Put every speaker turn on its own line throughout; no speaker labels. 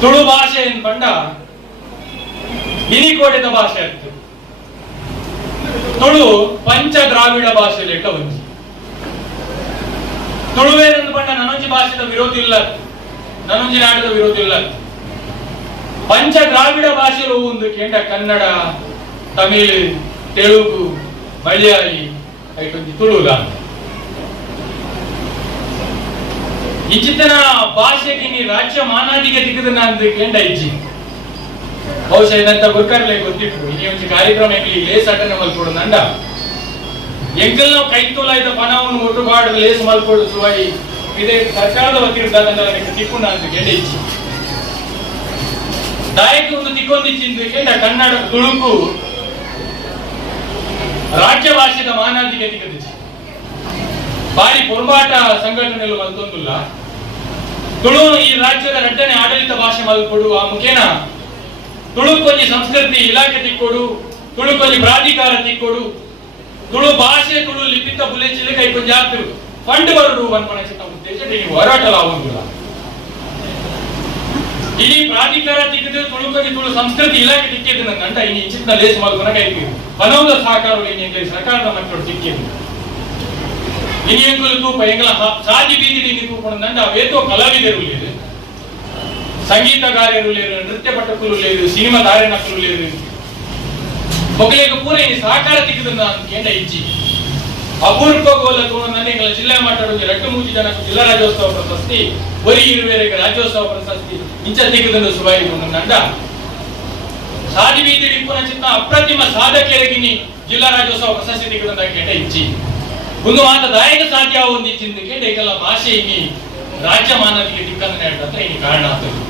ತುಳು ಭಾಷೆ ಪಂಡ ಇನಿಕೋಡಿದ ಭಾಷೆ ಆಗ್ತದೆ ತುಳು ಪಂಚ ದ್ರಾವಿಡ ಭಾಷೆ ಲೆಕ್ಕ ಒಂಜಿ ತುಳುವೇರೆಂದು ಪಂಡ ನನೊಂಜಿ ಭಾಷೆದ ವಿರೋಧ ಇಲ್ಲ. ನನೊಂಜಿ ನಾಡದ ವಿರೋಧ ಇಲ್ಲ. ಪಂಚ ದ್ರಾವಿಡ ಭಾಷೆಲು ಒಂದು ಕೇಂದ್ರ, ಕನ್ನಡ, ತಮಿಳು, ತೆಲುಗು, ಮಲಯಾಳಿ ಐಟೊಂಜಿ ತುಳುಲ ಇಚ್ಚಿತನ ಭಾಷೆಗೆ ನೀ ರಾಜ್ಯ ಮಾನಾದಿಗೆ ದಿಗದನ ನಾನು ಕೇಂದ್ರ ಇಜ್ಜಿ. ಬಹುಶಃ ಇದಂತ ಗೊತ್ತಾಗ್ಲೇ ಗೊತ್ತಿಟ್ಟು ಈ ಒಂದು ಕಾರ್ಯಕ್ರಮ ಇಲ್ಲಿ ಲೇಸ್ ಅಟೆಂಡ್ ಮಲ್ಕೊಡು ನಂಡ. ಎಂಕಲ್ ನಾವು ಕೈ ತುಲಾಯ್ದ ಪಣವನ್ನು ಒಟ್ಟುಪಾಡು ಲೇಸ್ ಮಲ್ಕೊಡು ಸುವಾಯಿ. ಇದೇ ಸರ್ಕಾರದ ವಕೀಲ ತಿಕ್ಕೊಂಡು ಅಂತ ಕೇಂದ್ರ ಇಜ್ಜಿ. ದಾಯಕ ಒಂದು ತಿಕ್ಕೊಂದಿಚ್ಚಿಂದು ಕೇಂದ್ರ ಕನ್ನಡ ತುಳುಕು. ರಾಜ್ಯ ಭಾಷೆದ ಮಾನಾದಿಗೆ ದಿಗದಿಚ್ಚಿ ಬಾರಿ ಪೊರ್ಬಾಟ ಸಂಘಟನೆಗಳು ಮಲ್ತೊಂದುಲ್ಲ ತುಳು ಈ ರಾಜ್ಯದ ರಟ್ಟನೆ ಆಡಳಿತ ಭಾಷೆ ಮಲ್ಕೊಡು ಆ ಮುಖೇನ ತುಳುಕೊಂಜಿ ಸಂಸ್ಕೃತಿ ಇಲಾಖೆ ತಿಕ್ಕೊಡು ತುಳುಕೊಂಜಿ ಪ್ರಾಧಿಕಾರ ತಿಕ್ಕೊಡು, ತುಳು ಭಾಷೆ ತುಳು ಲಿಪಿತ ಬುಲೆಚಿಲೆ ಕೈ ಕೊಂಚ ಆಗ್ತಿರು ಫಂಡ್ ಬರಡು ಅನ್ಪಣ ಉದ್ದೇಶ ಈ ಹೋರಾಟಲ ಆಗುದಿಲ್ಲ ಇಡೀ ಪ್ರಾಧಿಕಾರ ತಿಕ್ಕಿದ್ರೆ ತುಳುಕೊಂಜಿ ತುಳು ಸಂಸ್ಕೃತಿ ಇಲಾಖೆ ತಿಕ್ಕಿದ್ದು ನನ್ನ ಗಂಟ ಇನ್ನು ಚಿತ್ತ ಲೇಸ್ ಮಲ್ಕೊನ ಕೈಗೆ ಪನೌದ ಸಹಕಾರ ಸರ್ಕಾರದ ಮಕ್ಕಳು ತಿಕ್ಕಿದ್ರು. ಇನಿ ಎಂಕುಲು ತೂಪ ಎಂಗಲ ಹ- ಸಾಜಿ ಬೀದಿ ನೀತಿ ತೂಪಣದಂಡ ಅವೇತೋ ಕಲಾವಿದರು లేదు సంగీతకారులు లేరు నృత్య పట్టకులు లేరు సినిమా తారణకులు లేరు ఒకలేక ಪೂರ ಈ ಸಹಕಾರ ತೆಗೆದನ್ನ ಕೇಂದ್ರ ಇಜ್ಜಿ ಅಪೂರ್ವ ಗೋಲ ತೋಣನೆ ಎಂಗಳ ಜಿಲ್ಲಾ ಮಾತಾಡೋದು ರಟ್ಟು ಮೂಜಿ ಜನಕ್ಕೆ ಜಿಲ್ಲಾ ರಾಜ್ಯೋತ್ಸವ ಪ್ರಶಸ್ತಿ ಒರಿ ಇರುವೆರೆಗೆ ರಾಜ್ಯೋತ್ಸವ ಪ್ರಶಸ್ತಿ ಇಂಚ ತೆಗೆದನ್ನು ಸುವಾಯಿ ನಂಡ ಸಾದಿ ಬೀದಿ ಡಿಪ್ಪುನ ಚಿತ್ತ ಅಪ್ರತಿಮ ಸಾಧಕರಿಗಿನಿ ಜಿಲ್ಲಾ ರಾಜ್ಯೋತ್ಸವ ಪ್ರಶಸ್ತಿ ತೆಗೆದಂತ ಕೇಂದ್ರ ಮಾತ ದಾಯಕ ಸಾಧ್ಯ ಒಂದು ಚಿಂತಕ್ಕೆ ಈಗೆಲ್ಲ ಭಾಷೆ ಇಲ್ಲಿ ರಾಜ್ಯ ಮಾನವಿಗೆ ದಿಕ್ಕಂದನೆ ಹೇಳ್ದಂತ ಇಲ್ಲಿ ಕಾರಣ ಆಗ್ತದೆ.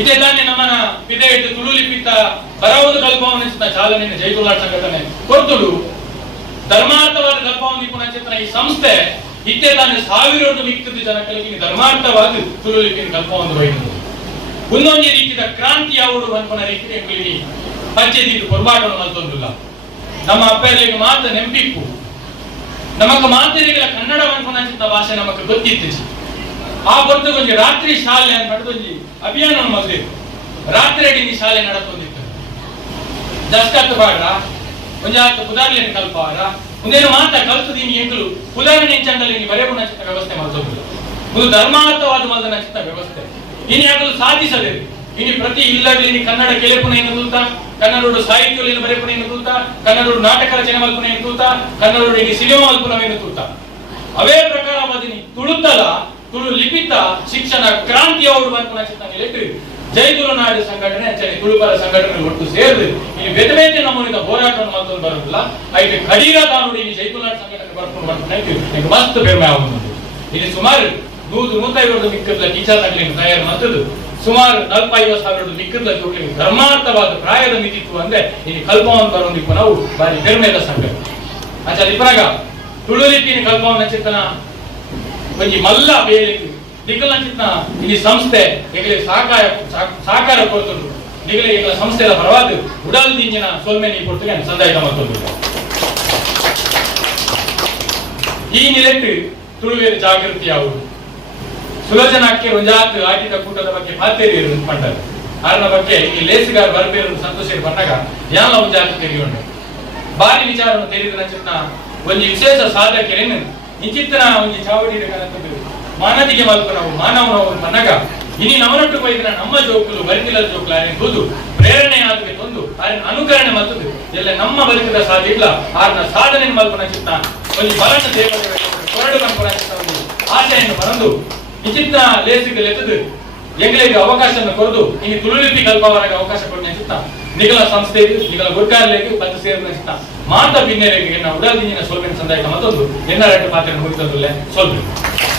ಇದೇ ತಾನೇ ನಮ್ಮನ ತುಳು ಲಿಪಿತ ಬರವನ್ನು ಕಲ್ಪವನ್ನು ಚಾಲನೆ ಜೈತುಲಾ ಸಂಘಟನೆ ಕೊರ್ತುಳು ಧರ್ಮಾರ್ಥವಾದ ಕಲ್ಪವನ್ನು ಚಿತ್ರ ಈ ಸಂಸ್ಥೆ ಇತ್ತೆ ತಾನೇ ಸಾವಿರೋಡು ಮಿಕ್ಕಿದ ಜನಗಳಿಗೆ ಧರ್ಮಾರ್ಥವಾದ ತುಳು ಲಿಪಿನ ಕಲ್ಪವನ್ನು ಹೋಯಿತು ಒಂದೊಂದು ರೀತಿಯ ಕ್ರಾಂತಿ ಯಾವುದು ಅನ್ಕೊಂಡ ರೀತಿ ಎಂಗಳಿಗೆ ಪಂಚಾಯತಿ ಕೊರ್ಬಾಟವನ್ನು ಮಲ್ತೊಂದಿಲ್ಲ ನಮ್ಮ ಅಪ್ಪರಿಗೆ ಮಾತ್ರ ನೆಂಪಿಕ್ಕು ನಮಗ ಮಾತರಿಗಳ ಕನ್ನಡ ಅನ್ಕೊಂಡ ಭಾಷೆ ನಮಗೆ ಗೊತ್ತಿತ್ತು ಆ ಹೊರತು ಕೊಂಚ ರಾತ್ರಿ ಶಾಲೆ ನಡೆದೊಂಜಿ ಅಭಿಯಾನ ಮಲ್ದೆ ರಾತ್ರಿ ಅಡಿ ಶಾಲೆ ನಡತೊಂದಿತ್ತು ಬಾಡ ಬಾಡ್ರ? ಒಂಜಾತ್ ಉದಾಹರಣೆ ಕಲ್ಪಾರ ಒಂದೇನು ಮಾತ ಕಲ್ತು ನೀನು ಎಂಕಲು ಉದಾಹರಣೆ ಚಂದಲ್ಲಿ ನೀನು ಬರೆಯುವ ನಚಿತ ವ್ಯವಸ್ಥೆ ಮಾಡ್ತೋದು ಒಂದು ಧರ್ಮಾರ್ಥವಾದ ಮಲ್ದ ನಚಿತ ವ್ಯವಸ್ಥೆ. ಇನ್ನು ಯಾಕಲು ಇನ್ನು ಪ್ರತಿ ಇಲ್ಲದಲ್ಲಿ ಕನ್ನಡ ಕೆಲೆಪುನ ಏನು ಕೂತ ಕನ್ನಡ ಸಾಹಿತ್ಯ ಬರೆಪುನ ಏನು ಕೂತ ಕನ್ನಡ ನಾಟಕ ರಚನೆ ಮಲ್ಪುನ ಏನು ಕೂತ ಕನ್ನಡ ಇನ್ನು ಸಿನಿಮಾ ಮಲ್ಪುನವೇನು ಕೂತ ಅವೇ ಪ್ರಕಾರ ಬದಿನಿ ತುಳುತ್ತಲ, ತುಳು ಲಿಪಿತ, ಶಿಕ್ಷಣ ಕ್ರಾಂತಿ ಅವರು ಅನ್ಕೊಂಡ ಚಿತ್ತ ಲೆಟ್ರಿ ಜೈತುಲು ನಾಡು ಸಂಘಟನೆ ಅಂಚನೆ ತುಳುಪರ ಸಂಘಟನೆ ಒಟ್ಟು ಸೇರಿದೆ ಇಲ್ಲಿ ಬೇತೆ ಬೇತೆ ನಮೂನಿದ ಹೋರಾಟವನ್ನು ಮತ್ತೊಂದು ಬರೋದಿಲ್ಲ. ಅದಕ್ಕೆ ಕಡೀರ ತಾನುಡಿ ಇಲ್ಲಿ ಜೈತುಲು ನಾಡು ಸಂಘಟನೆ ಬರ್ಕೊಂಡು ಇದು ಮಸ್ತ್ ಬೆಮ್ಮೆ ಆಗುದು ಇಲ್ಲಿ ಸುಮಾರು ನೂರು ನೂತೈವತ್ತು ಮಿಕ್ಕದ ಟೀಚರ್ ತಯಾರು ಮತ್ತದು ಸುಮಾರು ನಲ್ವೈವತ್ತು ಸಾವಿರ ಮಿಕ್ಕದ ಜೋಕ್ಲಿಗೆ ಧರ್ಮಾರ್ಥವಾದ ಪ್ರಾಯದ ಮಿತಿತ್ತು ಅಂದ್ರೆ ಇಲ್ಲಿ ಕಲ್ಪವನ್ನು ಬರೋದಿಕ್ಕು ನಾವು ಬಾರಿ ಬೆರ್ಮೆದ ಸಂಘ ಅಂಚ ಇಪ್ಪರಾಗ ತುಳು ರೀತಿಯ ಕಲ್ಪವನ್ನ ಚಿತ್ತನ ಒಂಜಿ ಮಲ್ಲ ಬೇರೆ ನಿಗಲ ಚಿತ್ತನ ಇಲ್ಲಿ ಸಂಸ್ಥೆ ಈಗಲೇ ಸಹಕಾರ ಸಾಕಾರ ಸಹಕಾರ ಕೊಡ್ತುಂಡು ನಿಗಲೇ ಈಗ ಸಂಸ್ಥೆದ ಪರವಾದ ಉಡಲ್ ದಿಂಜಿನ ಸೋಲ್ಮೆ ನೀ ಅಂತ ಸಂದಾಯ ಮತ್ತೊಂದು ಈ ನಿಲೆಟ್ಟು ತುಳುವೇರು ಜಾಗೃತಿ ಯಾವುದು? ಸುಲೋಚನಕ್ಕೆ ಒಂಜಾತ್ ಆಟಿದ ಕೂಟದ ಬಗ್ಗೆ ಮಾತೇರಿ ಪಂಡರು ಆರನ ಬಗ್ಗೆ ಈ ಲೇಸಿಗಾರ ಬರ್ಬೇರು ಸಂತೋಷ ಬಂದಾಗ ಯಾಲ ಒಂಜಾತ್ ತೆರೆಯುಂಡು ಬಾರಿ ವಿಚಾರವನ್ನು ತೆರೆದ ಚಿನ್ನ, ಒಂದು ವಿಶೇಷ ಸಾಧಕರೇನು ನಿಚಿತ್ತನ ಒಂದು ಚಾವಡಿ ಮಾನದಿಗೆ ಮಲ್ಪನವು ನಾವು ಮಾನವನವರು ಮನಗ ಇನಿ ನವನೊಟ್ಟು ಬೈದಿನ ನಮ್ಮ ಜೋಕುಲು ಬರಿತಿಲ ಜೋಕುಲು ಆನೆ ಕೂದು ಪ್ರೇರಣೆ ಆದ್ರೆ ಒಂದು ಆರಿನ ಅನುಕರಣೆ ಮತ್ತದು. ಎಲ್ಲ ನಮ್ಮ ಬದುಕಿದ ಸಾಧ್ಯ ಇಲ್ಲ, ಆರ್ನ ಸಾಧನೆ ಮಲ್ಪನ ಚಿತ್ತ ಒಂದು ಬಲನ ದೇವತೆ ಕೊರಡು ಚಿತ್ತ ಒಂದು ಆಶೆಯನ್ನು ನಿಚಿತ್ತ ಲೇಸಿಗೆ ಲೆತ್ತದು ಎಂಗಳಿಗೆ ಅವಕಾಶವನ್ನು ಕೊರದು ಈ ತುಳುಲಿಪಿ ಕಲ್ಪವರಾಗಿ ಅವಕಾಶ ಕೊಡ್ನೆ ಚಿತ್ತ ನಿಗಲ ಸಂಸ್ಥೆ ನಿಗಲ ಗುರ್ಕಾರ್ಲೆಗೆ ಬಂದು ಸೇರಿದ ಚಿತ್ತ ಮಾತ ಭಿನ್ನರಿಗೆ ನಾವು ಉಡಲ್ ದಿನ ಸೋಲ್ಮೆನ್ ಸಂದಾಯಕ ಮತ್ತೊಂದು ಎನ್ನ ಎರಡು ಮಾತನ್ನು ಮುಗಿತದಲ್ಲೇ ಸೋಲ್ಬೇಕು